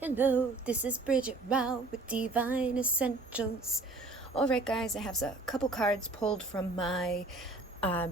Hello, this is Bridget Rao with Divine Essentials. Alright, guys, I have a couple cards pulled from my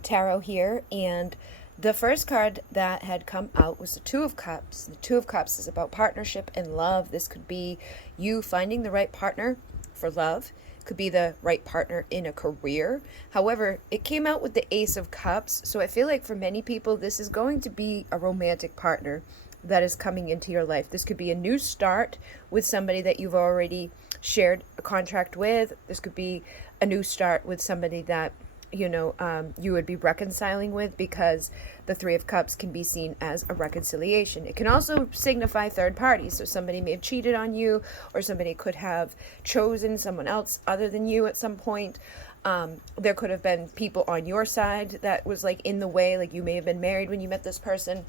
tarot here, and the first card that had come out was the Two of Cups. The Two of Cups is about partnership and love. This could be you finding the right partner for love. It could be the right partner in a career. However, it came out with the Ace of Cups, so I feel like for many people, this is going to be a romantic partner that is coming into your life. This could be a new start with somebody that you've already shared a contract with. This could be a new start with somebody that you would be reconciling with, because the Three of Cups can be seen as a reconciliation. It can also signify third parties. So somebody may have cheated on you, or somebody could have chosen someone else other than you at some point. There could have been people on your side that was like in the way, like you may have been married when you met this person.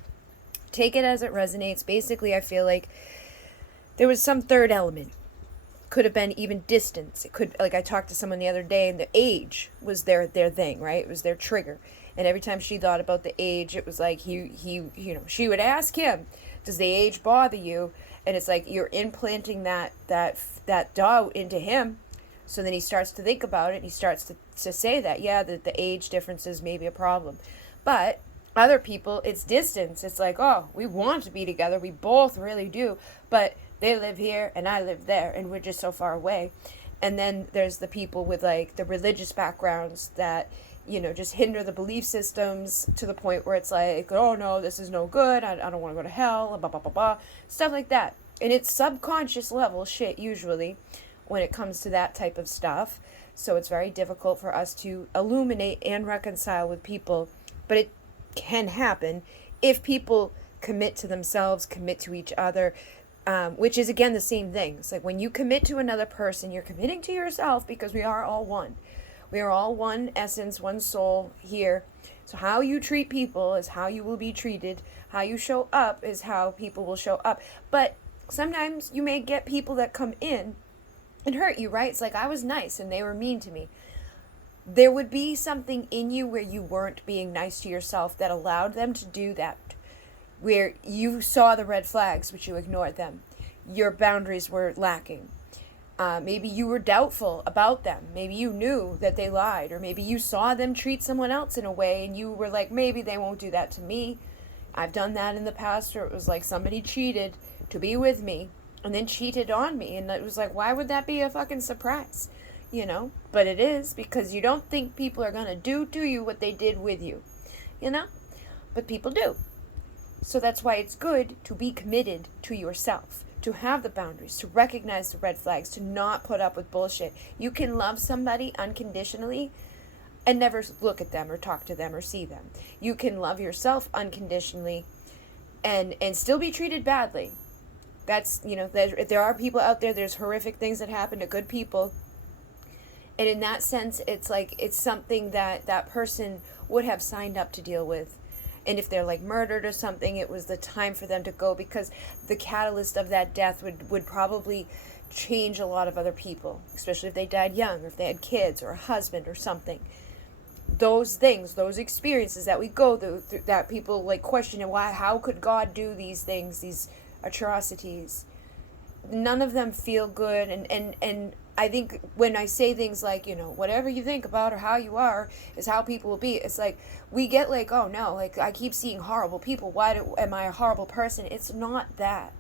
Take it as it resonates. Basically, I feel like there was some third element. Could have been even distance. It could, like I talked to someone the other day, and the age was their thing, right? It was their trigger. And every time she thought about the age, it was like she would ask him, "Does the age bother you?" And it's like you're implanting that doubt into him. So then he starts to think about it, and he starts to say that, yeah, the age differences may be a problem. But other people, it's distance. It's like, oh, we want to be together. We both really do. But they live here and I live there, and we're just so far away. And then there's the people with like the religious backgrounds that, just hinder the belief systems to the point where it's like, oh no, this is no good. I don't want to go to hell, blah, blah, blah, blah. Stuff like that. And it's subconscious level shit usually when it comes to that type of stuff. So it's very difficult for us to illuminate and reconcile with people. But it can happen if people commit to themselves, commit to each other, which is again the same thing. It's like when you commit to another person, you're committing to yourself, because we are all one. We are all one essence, one soul here. So how you treat people is how you will be treated. How you show up is how people will show up. But sometimes you may get people that come in and hurt you, right? It's like, I was nice and they were mean to me. There would be something in you where you weren't being nice to yourself that allowed them to do that, where you saw the red flags, but you ignored them. Your boundaries were lacking. Maybe you were doubtful about them. Maybe you knew that they lied, or maybe you saw them treat someone else in a way and you were like, maybe they won't do that to me. I've done that in the past, where it was like somebody cheated to be with me and then cheated on me, and it was like, why would that be a fucking surprise? But it is, because you don't think people are going to do to you what they did with you, but people do. So that's why it's good to be committed to yourself, to have the boundaries, to recognize the red flags, to not put up with bullshit. You can love somebody unconditionally and never look at them or talk to them or see them. You can love yourself unconditionally and still be treated badly. That's, there are people out there, there's horrific things that happen to good people. And in that sense, it's like, it's something that that person would have signed up to deal with. And if they're like murdered or something, it was the time for them to go, because the catalyst of that death would probably change a lot of other people, especially if they died young, or if they had kids or a husband or something. Those things, those experiences that we go through, that people like question, how could God do these things, these atrocities? None of them feel good. And I think when I say things like, whatever you think about or how you are is how people will be, it's like we get like, oh no, like I keep seeing horrible people. Am I a horrible person? It's not that.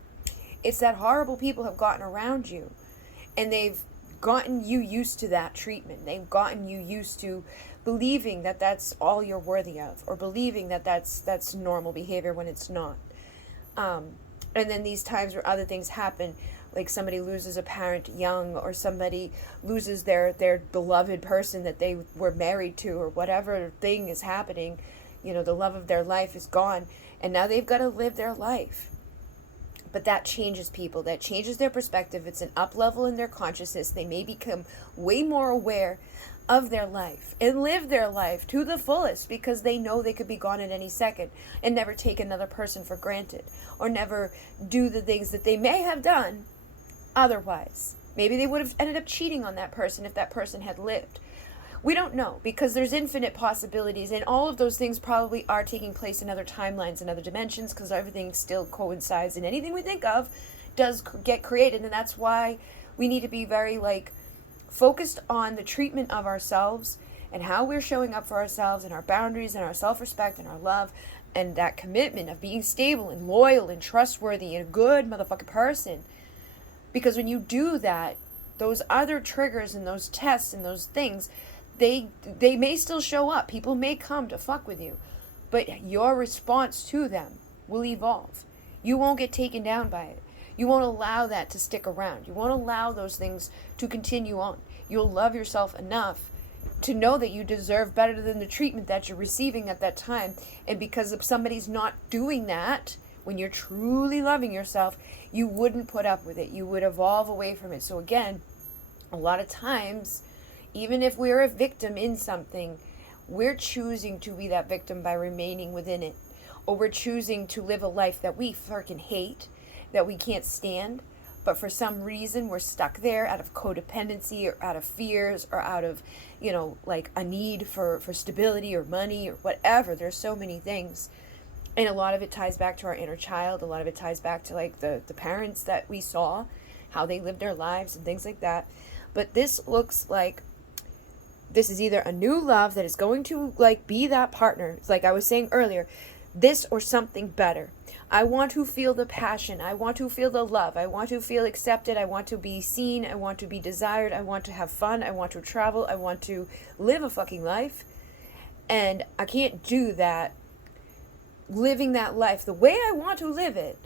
It's that horrible people have gotten around you, and they've gotten you used to that treatment. They've gotten you used to believing that that's all you're worthy of, or believing that that's normal behavior when it's not. And then these times where other things happen, like somebody loses a parent young, or somebody loses their beloved person that they were married to, or whatever thing is happening, the love of their life is gone, and now they've got to live their life. But that changes people, that changes their perspective. It's an up level in their consciousness. They may become way more aware of their life and live their life to the fullest, because they know they could be gone at any second, and never take another person for granted, or never do the things that they may have done otherwise. Maybe they would have ended up cheating on that person if that person had lived. We don't know, because there's infinite possibilities, and all of those things probably are taking place in other timelines and other dimensions, because everything still coincides, and anything we think of does get created. And that's why we need to be very like focused on the treatment of ourselves and how we're showing up for ourselves and our boundaries and our self-respect and our love and that commitment of being stable and loyal and trustworthy and a good motherfucking person. Because when you do that, those other triggers and those tests and those things, they may still show up. People may come to fuck with you, but your response to them will evolve. You won't get taken down by it. You won't allow that to stick around. You won't allow those things to continue on. You'll love yourself enough to know that you deserve better than the treatment that you're receiving at that time. And because if somebody's not doing that, when you're truly loving yourself, you wouldn't put up with it. You would evolve away from it. So again, a lot of times, even if we're a victim in something, we're choosing to be that victim by remaining within it. Or we're choosing to live a life that we freaking hate, that we can't stand, but for some reason we're stuck there out of codependency or out of fears or out of, like a need for stability or money or whatever. There's so many things. And a lot of it ties back to our inner child. A lot of it ties back to like the parents that we saw, how they lived their lives and things like that. But this looks like this is either a new love that is going to like be that partner. It's like I was saying earlier, this or something better. I want to feel the passion. I want to feel the love. I want to feel accepted. I want to be seen. I want to be desired. I want to have fun. I want to travel. I want to live a fucking life. And I can't do that living that life the way I want to live it,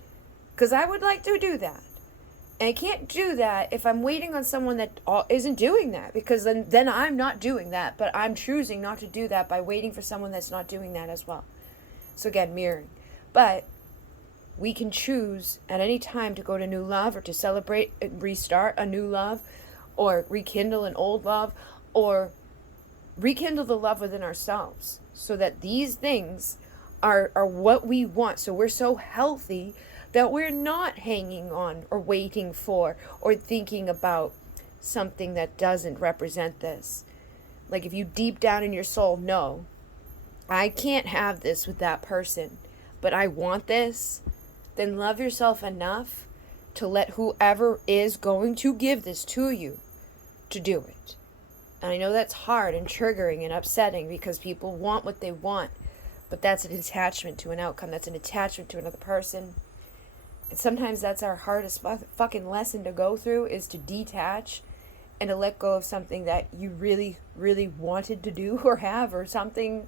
because I would like to do that. And I can't do that if I'm waiting on someone that isn't doing that, because then I'm not doing that, but I'm choosing not to do that by waiting for someone that's not doing that as well. So again, mirroring. But we can choose at any time to go to new love or to celebrate and restart a new love or rekindle an old love or rekindle the love within ourselves so that these things are what we want. So we're so healthy that we're not hanging on or waiting for or thinking about something that doesn't represent this. Like if you deep down in your soul know, I can't have this with that person, but I want this, then love yourself enough to let whoever is going to give this to you to do it. And I know that's hard and triggering and upsetting because people want what they want, but that's an attachment to an outcome. That's an attachment to another person. And sometimes that's our hardest fucking lesson to go through, is to detach and to let go of something that you really, really wanted to do or have, or something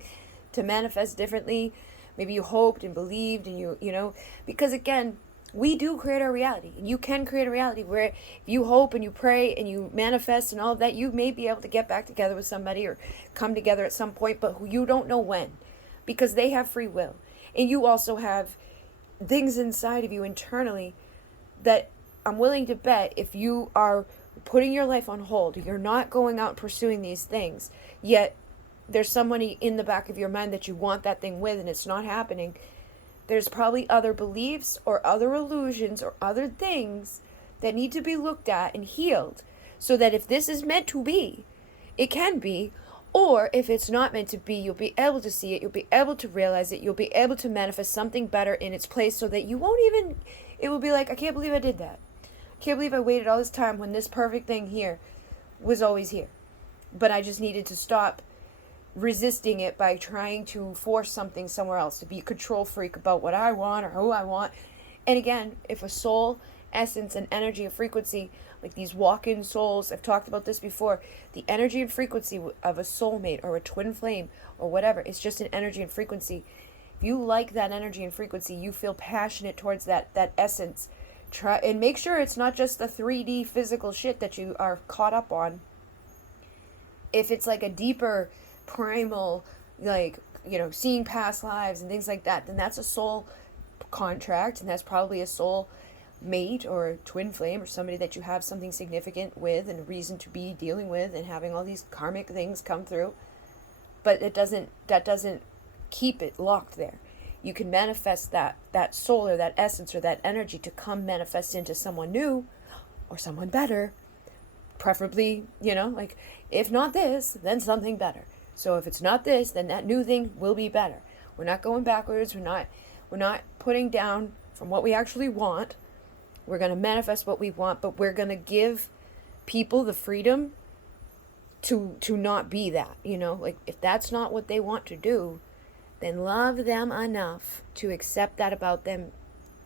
to manifest differently. Maybe you hoped and believed and you because again, we do create our reality, and you can create a reality where if you hope and you pray and you manifest and all of that, you may be able to get back together with somebody or come together at some point, but you don't know when, because they have free will. And you also have things inside of you internally that I'm willing to bet if you are putting your life on hold, you're not going out and pursuing these things, yet there's somebody in the back of your mind that you want that thing with and it's not happening, there's probably other beliefs or other illusions or other things that need to be looked at and healed, so that if this is meant to be, it can be. Or if it's not meant to be, you'll be able to see it, you'll be able to realize it, you'll be able to manifest something better in its place, so that you won't even, it will be like, I can't believe I did that. I can't believe I waited all this time when this perfect thing here was always here. But I just needed to stop resisting it by trying to force something somewhere else, to be a control freak about what I want or who I want. And again, if a soul, essence, and energy of frequency, like these walk-in souls, I've talked about this before, the energy and frequency of a soulmate or a twin flame or whatever, it's just an energy and frequency. If you like that energy and frequency, you feel passionate towards that essence, try and make sure it's not just the 3D physical shit that you are caught up on. If it's like a deeper primal, like, seeing past lives and things like that, then that's a soul contract, and that's probably a soul mate or a twin flame or somebody that you have something significant with and a reason to be dealing with and having all these karmic things come through. But that doesn't keep it locked there. You can manifest that soul or that essence or that energy to come manifest into someone new or someone better, preferably, like, if not this, then something better. So if it's not this, then that new thing will be better. We're not going backwards. We're not putting down from what we actually want. We're going to manifest what we want, but we're going to give people the freedom to not be that, like if that's not what they want to do, then love them enough to accept that about them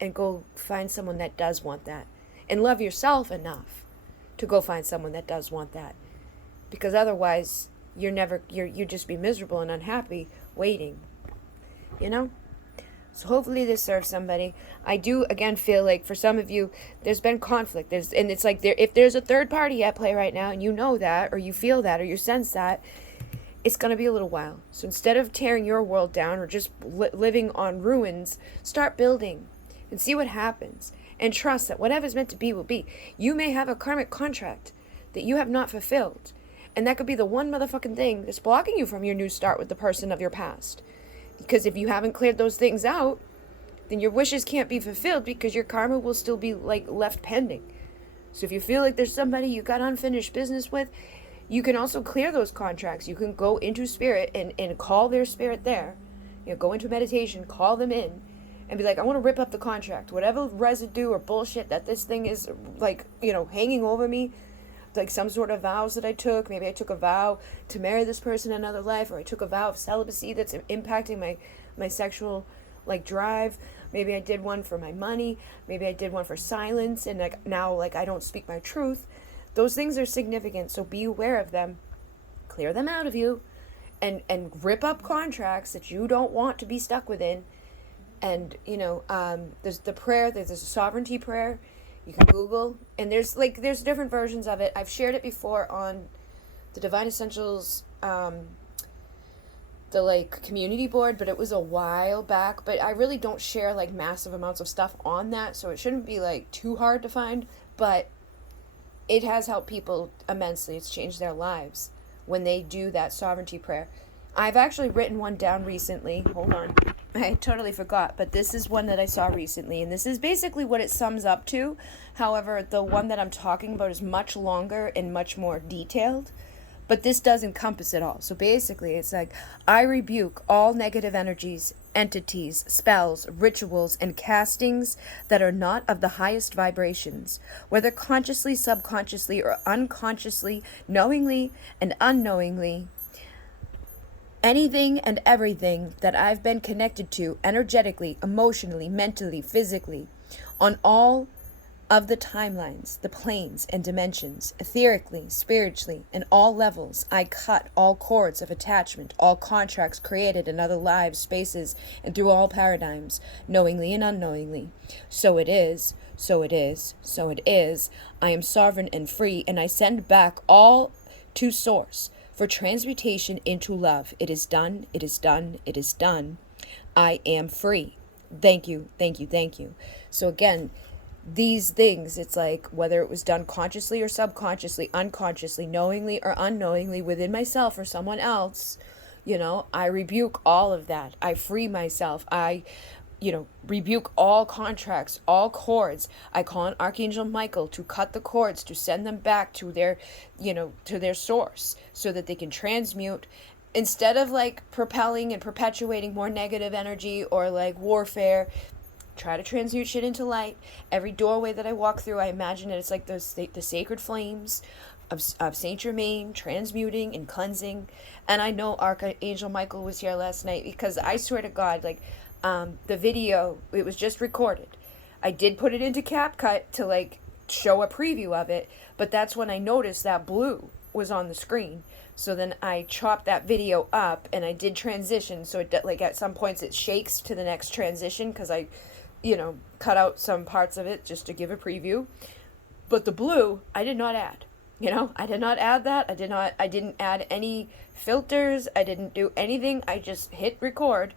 and go find someone that does want that. And love yourself enough to go find someone that does want that. Because otherwise, you just be miserable and unhappy waiting. So hopefully this serves somebody. I do, again, feel like for some of you, there's been conflict. And it's like if there's a third party at play right now, and you know that, or you feel that, or you sense that, it's going to be a little while. So instead of tearing your world down or just living on ruins, start building and see what happens. And trust that whatever's meant to be will be. You may have a karmic contract that you have not fulfilled. And that could be the one motherfucking thing that's blocking you from your new start with the person of your past. Because if you haven't cleared those things out, then your wishes can't be fulfilled because your karma will still be left pending. So if you feel like there's somebody you got unfinished business with, you can also clear those contracts. You can go into spirit and call their spirit there. Go into meditation, call them in, and be like, I want to rip up the contract. Whatever residue or bullshit that this thing is hanging over me, like some sort of vows that I took. Maybe I took a vow to marry this person in another life, or I took a vow of celibacy that's impacting my sexual drive. Maybe I did one for my money. Maybe I did one for silence, and now I don't speak my truth. Those things are significant, so be aware of them. Clear them out of you, and rip up contracts that you don't want to be stuck within. And there's the prayer. There's a sovereignty prayer. You can Google, and there's different versions of it. I've shared it before on the Divine Essentials, the community board, but it was a while back. But I really don't share massive amounts of stuff on that, so it shouldn't be too hard to find. But it has helped people immensely. It's changed their lives when they do that sovereignty prayer. I've actually written one down recently. Hold on. I totally forgot, but this is one that I saw recently, and this is basically what it sums up to. However, the one that I'm talking about is much longer and much more detailed, but this does encompass it all. So basically, it's I rebuke all negative energies, entities, spells, rituals, and castings that are not of the highest vibrations, whether consciously, subconsciously, or unconsciously, knowingly and unknowingly. Anything and everything that I've been connected to energetically, emotionally, mentally, physically, on all of the timelines, the planes and dimensions, etherically, spiritually, and all levels, I cut all cords of attachment, all contracts created in other lives, spaces, and through all paradigms, knowingly and unknowingly. So it is, so it is, so it is. I am sovereign and free, and I send back all to Source for transmutation into love. It is done, it is done, it is done. I am free. Thank you, thank you, thank you. So again, these things, it's whether it was done consciously or subconsciously, unconsciously, knowingly or unknowingly within myself or someone else, I rebuke all of that. I free myself. I rebuke all contracts, all cords. I call on Archangel Michael to cut the cords, to send them back to their, to their source so that they can transmute. Instead of propelling and perpetuating more negative energy or warfare, try to transmute shit into light. Every doorway that I walk through, I imagine it, it's the sacred flames of Saint Germain transmuting and cleansing. And I know Archangel Michael was here last night because I swear to God, the video, it was just recorded. I did put it into CapCut to show a preview of it, but that's when I noticed that blue was on the screen. So then I chopped that video up and I did transition. So it at some points it shakes to the next transition because I, cut out some parts of it just to give a preview. But the blue, I did not add. I did not add that. I didn't add any filters. I didn't do anything. I just hit record.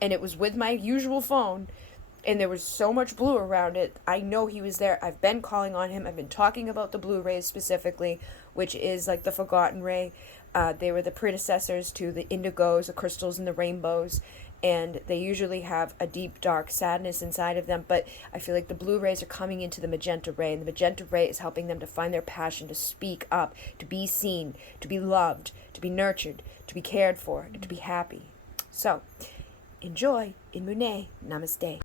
And it was with my usual phone, and there was so much blue around it. I know he was there. I've been calling on him. I've been talking about the blue rays specifically, which is the forgotten ray. They were the predecessors to the indigos, the crystals, and the rainbows, and they usually have a deep, dark sadness inside of them. But I feel like the blue rays are coming into the magenta ray, and the magenta ray is helping them to find their passion, to speak up, to be seen, to be loved, to be nurtured, to be cared for, and to be happy. So enjoy in Munay. Namaste.